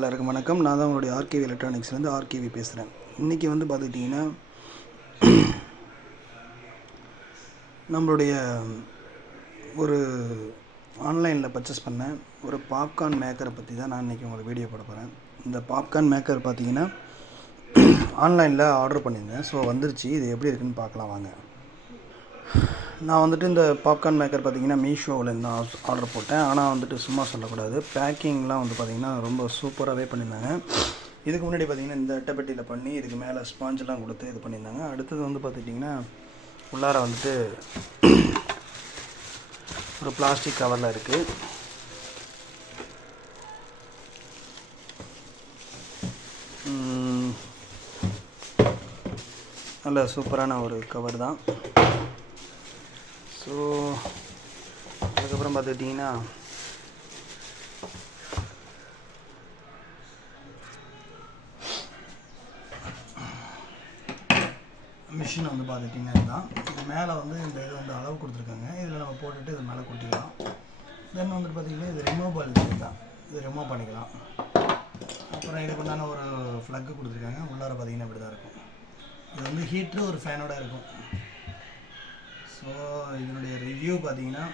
எல்லாருக்கும் வணக்கம். நான் தான் உங்களுடைய ஆர்கேவி எலக்ட்ரானிக்ஸ்லேருந்து ஆர்கேவி பேசுகிறேன் இன்றைக்கி வந்து பார்த்துக்கிட்டிங்கன்னா நம்மளுடைய ஒரு ஆன்லைனில் பர்ச்சேஸ் பண்ண ஒரு பாப்கார்ன் மேக்கரை பற்றி தான் நான் இன்றைக்கி உங்களுக்கு வீடியோ போட போகிறேன் இந்த பாப்கார்ன் மேக்கர் பார்த்தீங்கன்னா ஆன்லைனில் ஆர்டர் பண்ணியிருந்தேன். ஸோ வந்துருச்சு. இது எப்படி இருக்குன்னு பார்க்கலாம். வாங்க. நான் வந்துட்டு இந்த பாப்கார்ன் மேக்கர் பார்த்தீங்கன்னா மீஷோவிலேருந்து தான் ஆர்டர் போட்டேன். ஆனால் வந்துட்டு சும்மா சொல்லக்கூடாது. பேக்கிங்லாம் வந்து பார்த்திங்கன்னா ரொம்ப சூப்பராகவே பண்ணியிருந்தாங்க. இதுக்கு முன்னாடி பார்த்திங்கன்னா இந்த அட்டைப்பெட்டியில் பண்ணி இதுக்கு மேலே ஸ்பாஞ்செலாம் கொடுத்து இது பண்ணியிருந்தாங்க. அடுத்தது வந்து பார்த்துட்டிங்கன்னா உள்ளார வந்துட்டு ஒரு பிளாஸ்டிக் கவரில் இருக்குது நல்ல சூப்பரான ஒரு கவர் தான். ஸோ அதுக்கப்புறம் பார்த்துக்கிட்டிங்கன்னா மிஷின் வந்து பார்த்துட்டிங்கன்னா இதுதான். இது மேலே வந்து இந்த இது வந்து அளவு கொடுத்துருக்காங்க. இதில் நம்ம போட்டுட்டு இது மேலே கொட்டிக்கலாம். தென் வந்துட்டு பார்த்திங்கன்னா இது ரிமூவல் இது தான். இது ரிமூவ் பண்ணிக்கலாம். அப்புறம் இதுக்கு உண்டான ஒரு ஃப்ளக்கு கொடுத்துருக்காங்க. உள்ளார பார்த்திங்கன்னா இப்படி தான் இருக்கும். இது வந்து ஹீட்ரு ஒரு ஃபேனோட இருக்கும். ஸோ இதனுடைய ரிவ்யூ பார்த்தீங்கன்னா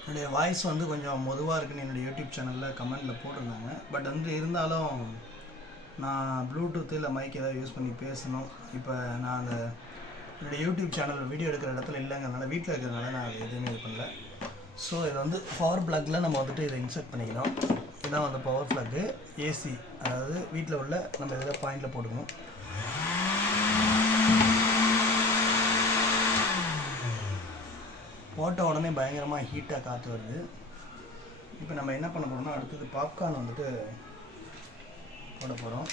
என்னுடைய வாய்ஸ் வந்து கொஞ்சம் மொதுவாக இருக்குன்னு என்னுடைய யூடியூப் சேனலில் கமெண்டில் போட்டிருந்தாங்க. பட் வந்து இருந்தாலும் நான் ப்ளூடூத் இல்லை மைக் ஏதாவது யூஸ் பண்ணி பேசணும். இப்போ நான் அந்த என்னுடைய யூடியூப் சேனல் வீடியோ எடுக்கிற இடத்துல இல்லைங்கிறதுனால வீட்டில் இருக்கிறதுனால நான் எதுவுமே இது பண்ணல. ஸோ இதை வந்து பவர் பிளக்கில் நம்ம வந்துட்டு இதை இன்சர்ட் பண்ணிக்கணும். இதுதான் வந்து பவர் பிளக்கு ஏசி அதாவது வீட்டில் உள்ள நம்ம இதில் பாயிண்டில் போட்டுக்கணும். போட்ட உடனே பயங்கரமாக ஹீட்டாக காற்று வருது. இப்போ நம்ம என்ன பண்ண போகிறோம்னா அடுத்தது பாப்கார்ன் வந்துட்டு போட போகிறோம்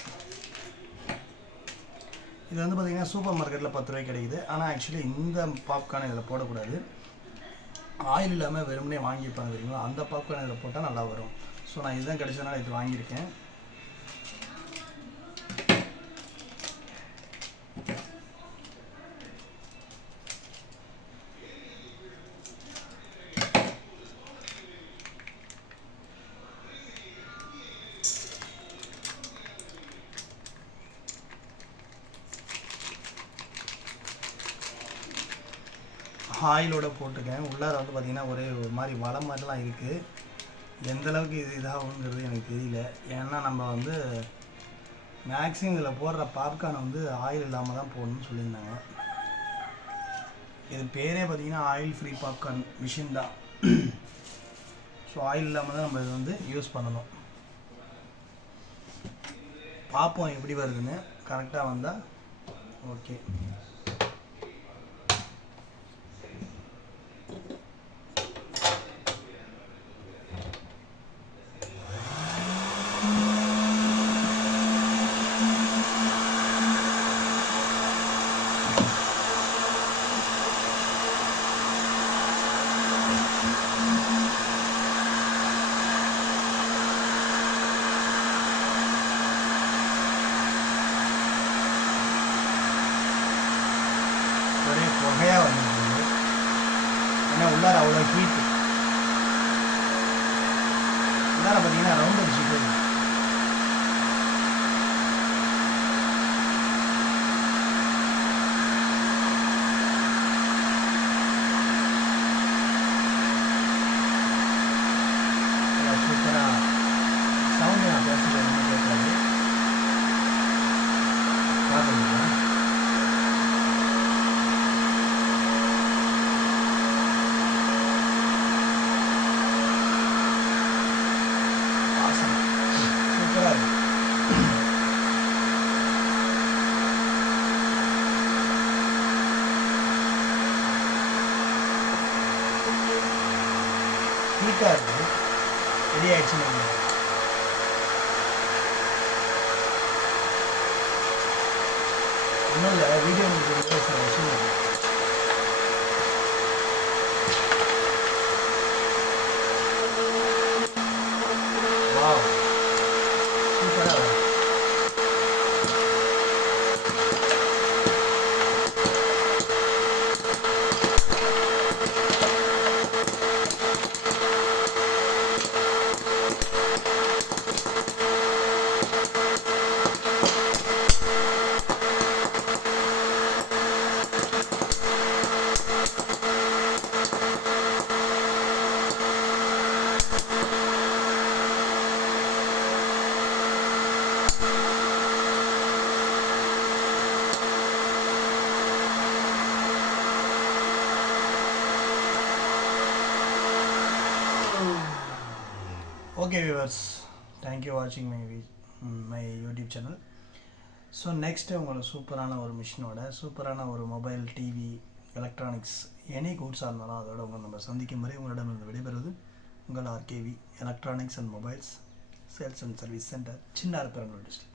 இது வந்து பார்த்திங்கன்னா சூப்பர் மார்க்கெட்டில் பத்து ரூபாய்க்கு கிடைக்குது. ஆனால் ஆக்சுவலி இந்த பாப்கார்ன் இதில் போடக்கூடாது. ஆயில் இல்லாமல் வெறுமனே வாங்கியிருப்பாங்க தெரியுங்களா? அந்த பாப்கார்ன் இதில் போட்டால் நல்லா வரும். ஸோ நான் இதுதான் கிடைச்சதுனால இது வாங்கியிருக்கேன். ஆயிலோட போட்டிருக்கேன். உள்ளார வந்து பார்த்திங்கன்னா ஒரே ஒரு மாதிரி வளம் மாதிரிலாம் இருக்குது எந்தளவுக்கு இது இதாகுங்கிறது எனக்கு தெரியல. ஏன்னா நம்ம வந்து மேக்ஸிமம் இதில் போடுற பாப்கார்ன் வந்து ஆயில் இல்லாமல் தான் போடணும்னு சொல்லியிருந்தாங்க. இது பேரே பார்த்திங்கன்னா ஆயில் ஃப்ரீ பாப்கார்ன் மிஷின் தான். ஸோ ஆயில் இல்லாமல் தான் நம்ம இதை வந்து யூஸ் பண்ணணும். பார்ப்போம் எப்படி வருதுன்னு. கரெக்டாக வந்தால் ஓகே ஒரே புகையாக வந்துருந்தது. ஏன்னா உள்ளார அவ்வளோ ஹீட்டு உள்ளார பார்த்தீங்கன்னா ரவுண்ட் அடிச்சுட்டு இருக்கு. நல்லா சூப்பரா சவுண்ட் நான் பேசுறது ஒன்றும் கேட்காது பார்க்குறீங்களா awesome. சூப்பரா இருக்கு ஹீட்டாக ரெடி ஆயிடுச்சு நம்ம. ஒன்றும் இல்லை வீடியோ முடிச்சு விஷயம் ஓகே வியூவர்ஸ் தேங்க்யூ வாட்சிங் my my YouTube channel so next உங்களோட சூப்பரான ஒரு மிஷினோட சூப்பரான ஒரு மொபைல் டிவி எலக்ட்ரானிக்ஸ் எனி கூட்ஸாக இருந்தாலும் அதோட உங்களை நம்ம சந்திக்கும் வரை உங்களிடமிருந்து விடைபெறுவது உங்கள் RKV electronics and mobiles sales and service centre சின்ன பெரம்பலூர் டிஸ்ட்ரிக்ட்